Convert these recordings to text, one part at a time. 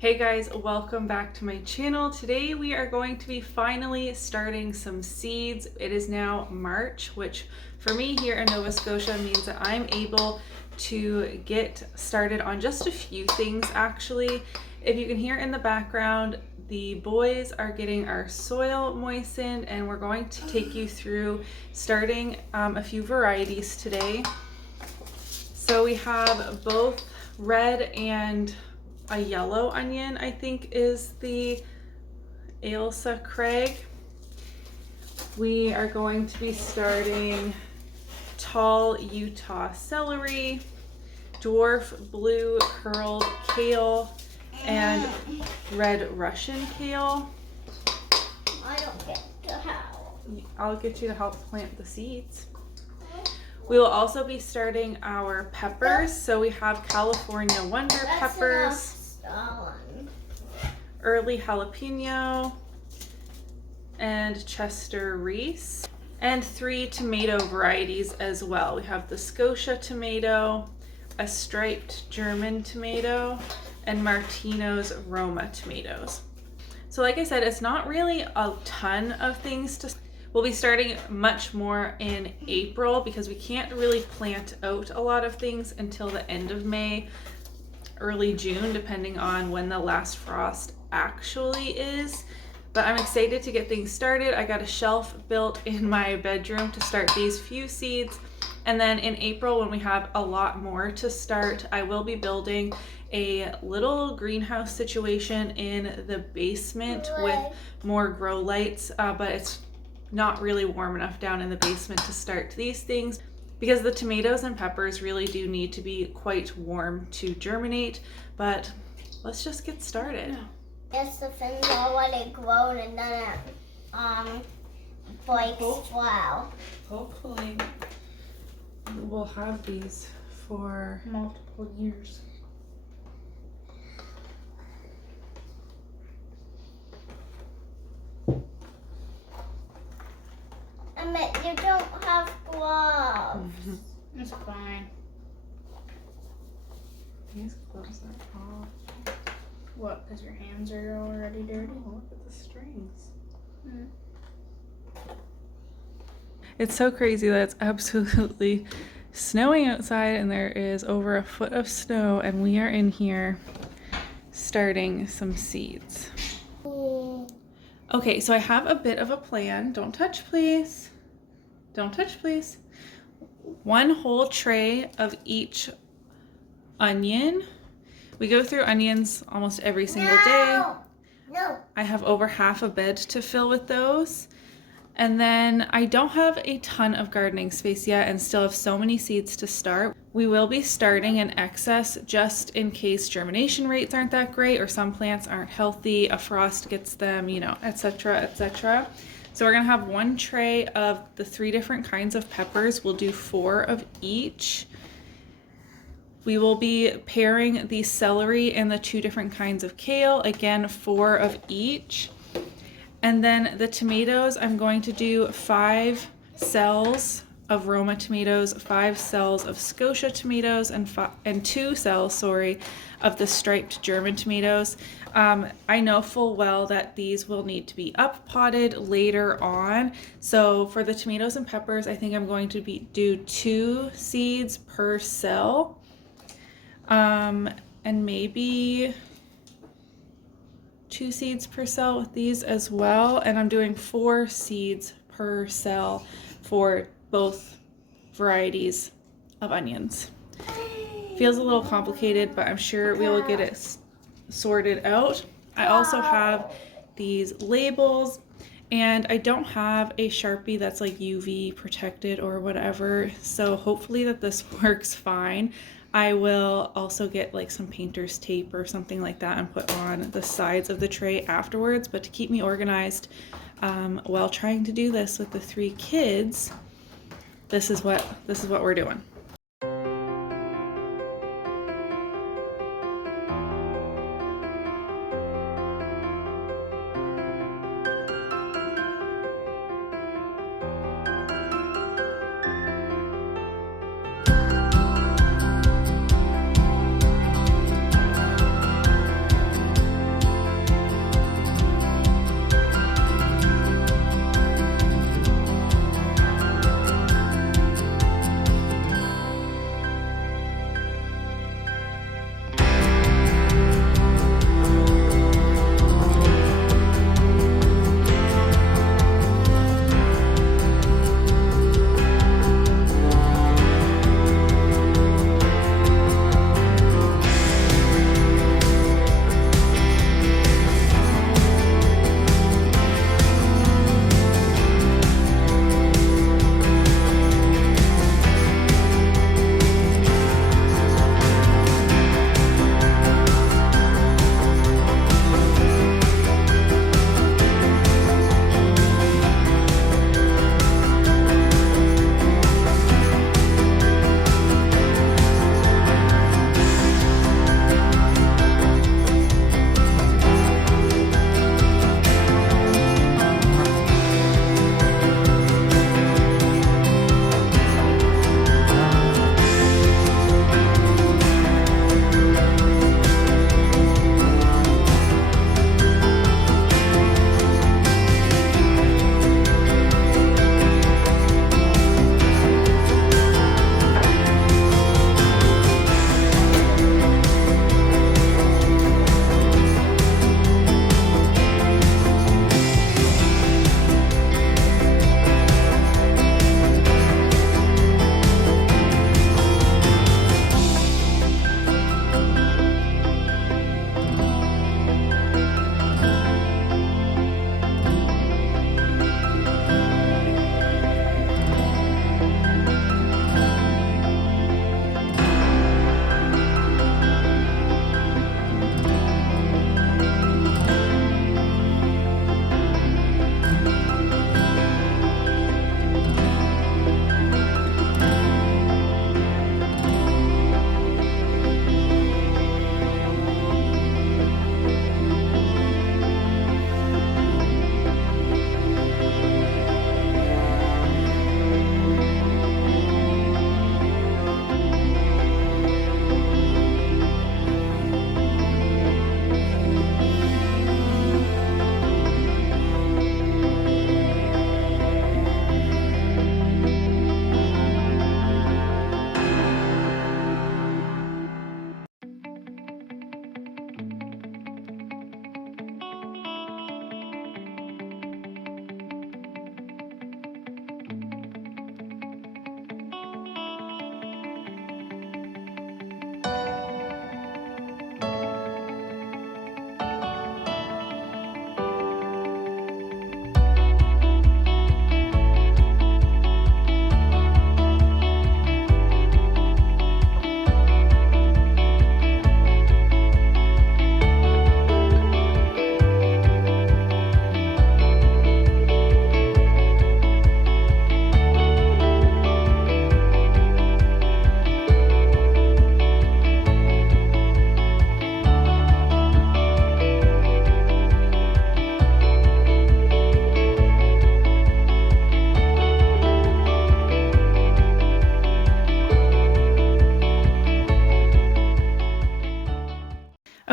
Hey guys, welcome back to my channel. Today we are going to be finally starting some seeds. It is now March, which for me here in Nova Scotia means that I'm able to get started on just a few things actually. If you can hear in the background, the boys are getting our soil moistened and we're going to take you through starting a few varieties today. So we have both red and a yellow onion, I think is the Ailsa Craig. We are going to be starting tall Utah celery, dwarf blue curled kale, and red Russian kale. I don't get to help. I'll get you to help plant the seeds. We will also be starting our peppers. So we have California Wonder peppers, early jalapeno, and Chester Reese, and 3 tomato varieties as well. We have the Scotia tomato, a striped German tomato, and Martino's Roma tomatoes. So like I said, it's not really a ton of things to. We'll be starting much more in April because we can't really plant out a lot of things until the end of May, early June, depending on when the last frost actually is. But I'm excited to get things started. I got a shelf built in my bedroom to start these few seeds. And then in April, when we have a lot more to start, I will be building a little greenhouse situation in the basement with more grow lights, but it's not really warm enough down in the basement to start these things because the tomatoes and peppers really do need to be quite warm to germinate. But let's just get started. Yes, the fins already grown and then it breaks well. Hopefully we'll have these for multiple years. Emmett, you don't have gloves. It's fine. These gloves are off. What, because your hands are already dirty? Oh, look at the strings. Mm. It's so crazy that it's absolutely snowing outside and there is over a foot of snow and we are in here starting some seeds. Okay, so I have a bit of a plan. Don't touch, please. Don't touch, please. 1 whole tray of each onion. We go through onions almost every single day. No. I have over half a bed to fill with those. And then I don't have a ton of gardening space yet and still have so many seeds to start. We will be starting in excess just in case germination rates aren't that great or some plants aren't healthy, a frost gets them, you know, etc., etc. So we're gonna have 1 tray of the 3 different kinds of peppers. We'll do 4 of each. We will be pairing the celery and the 2 different kinds of kale, again 4 of each. And then the tomatoes, I'm going to do 5 cells of Roma tomatoes, 5 cells of Scotia tomatoes, and 2 cells, of the striped German tomatoes. I know full well that these will need to be up potted later on. So for the tomatoes and peppers, I think I'm going to do 2 seeds per cell. And maybe 2 seeds per cell with these as well, and I'm doing 4 seeds per cell for both varieties of onions. Feels a little complicated, but I'm sure we will get it sorted out. I also have these labels, and I don't have a Sharpie that's like UV protected or whatever, so hopefully that this works fine. I will also get like some painter's tape or something like that and put on the sides of the tray afterwards. But to keep me organized while trying to do this with the 3 kids, this is what we're doing.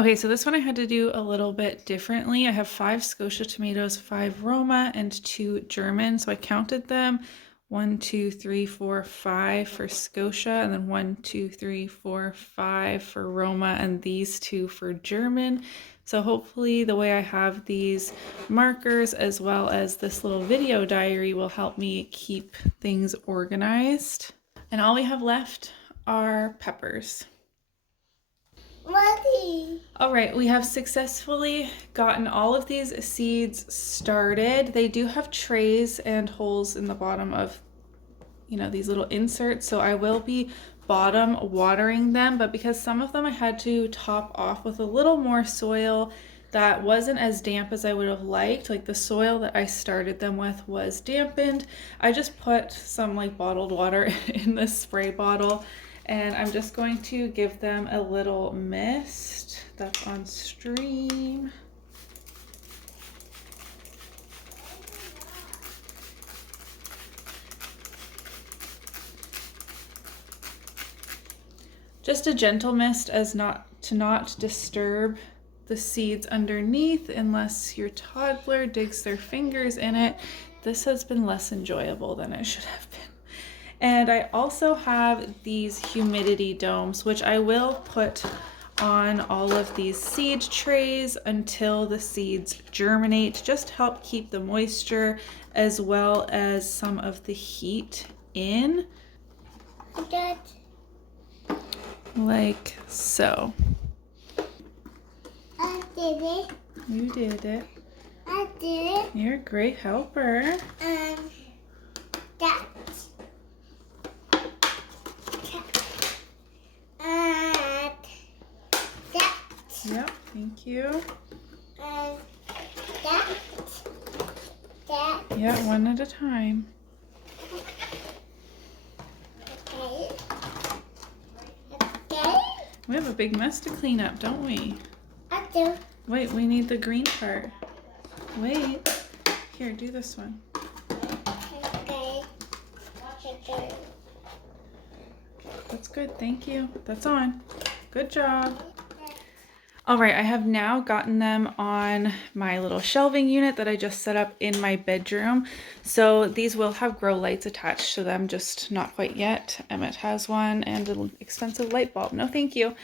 Okay, so this one I had to do a little bit differently. I have 5 Scotia tomatoes, 5 Roma, and 2 German. So I counted them 1, 2, 3, 4, 5 for Scotia, and then 1, 2, 3, 4, 5 for Roma, and these 2 for German. So hopefully the way I have these markers as well as this little video diary will help me keep things organized. And all we have left are peppers. Ready. All right, we have successfully gotten all of these seeds started. They do have trays and holes in the bottom of, these little inserts. So I will be bottom watering them, but because some of them I had to top off with a little more soil that wasn't as damp as I would have liked. Like the soil that I started them with was dampened. I just put some like bottled water in this spray bottle, and I'm just going to give them a little mist. That's on stream. Just a gentle mist as not disturb the seeds underneath unless your toddler digs their fingers in it. This has been less enjoyable than it should have been. And I also have these humidity domes, which I will put on all of these seed trays until the seeds germinate, just to help keep the moisture as well as some of the heat in. Dad. Like so. I did it. You did it. I did it. You're a great helper. That. And that. Yep, thank you. And that. That. Yeah, one at a time. Okay. Okay. We have a big mess to clean up, don't we? I do. Wait, we need the green part. Wait. Here, do this one. Okay. Okay. That's good, thank you. That's on. Good job. All right, I have now gotten them on my little shelving unit that I just set up in my bedroom. So these will have grow lights attached to them, just not quite yet. Emmett has one and an expensive light bulb. No, thank you.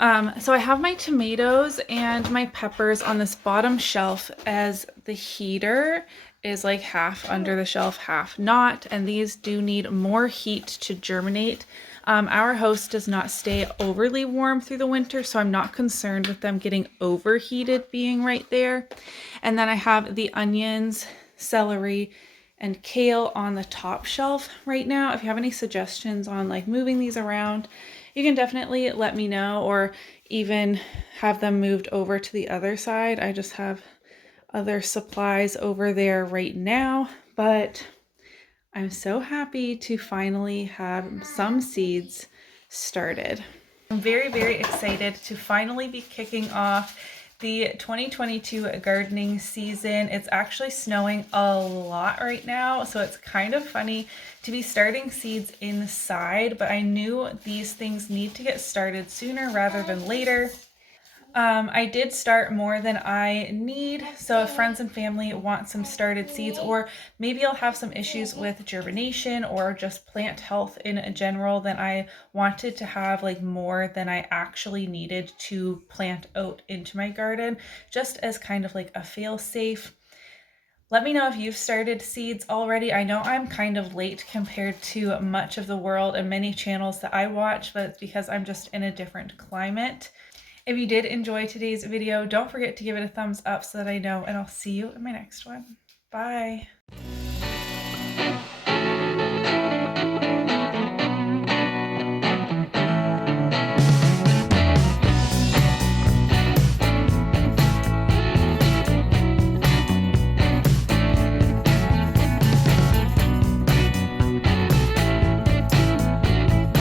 So I have my tomatoes and my peppers on this bottom shelf as the heater is like half under the shelf, half not. And these do need more heat to germinate. Our house does not stay overly warm through the winter, so I'm not concerned with them getting overheated being right there. And then I have the onions, celery, and kale on the top shelf right now. If you have any suggestions on like moving these around, you can definitely let me know, or even have them moved over to the other side. I just have other supplies over there right now, but I'm so happy to finally have some seeds started. I'm very, very excited to finally be kicking off the 2022 gardening season. It's actually snowing a lot right now, so it's kind of funny to be starting seeds inside, but I knew these things need to get started sooner rather than later. I did start more than I need, so if friends and family want some started seeds, or maybe I'll have some issues with germination or just plant health in general, then I wanted to have like more than I actually needed to plant out into my garden, just as kind of like a fail-safe. Let me know if you've started seeds already. I know I'm kind of late compared to much of the world and many channels that I watch, but it's because I'm just in a different climate. If you did enjoy today's video, don't forget to give it a thumbs up so that I know, and I'll see you in my next one. Bye.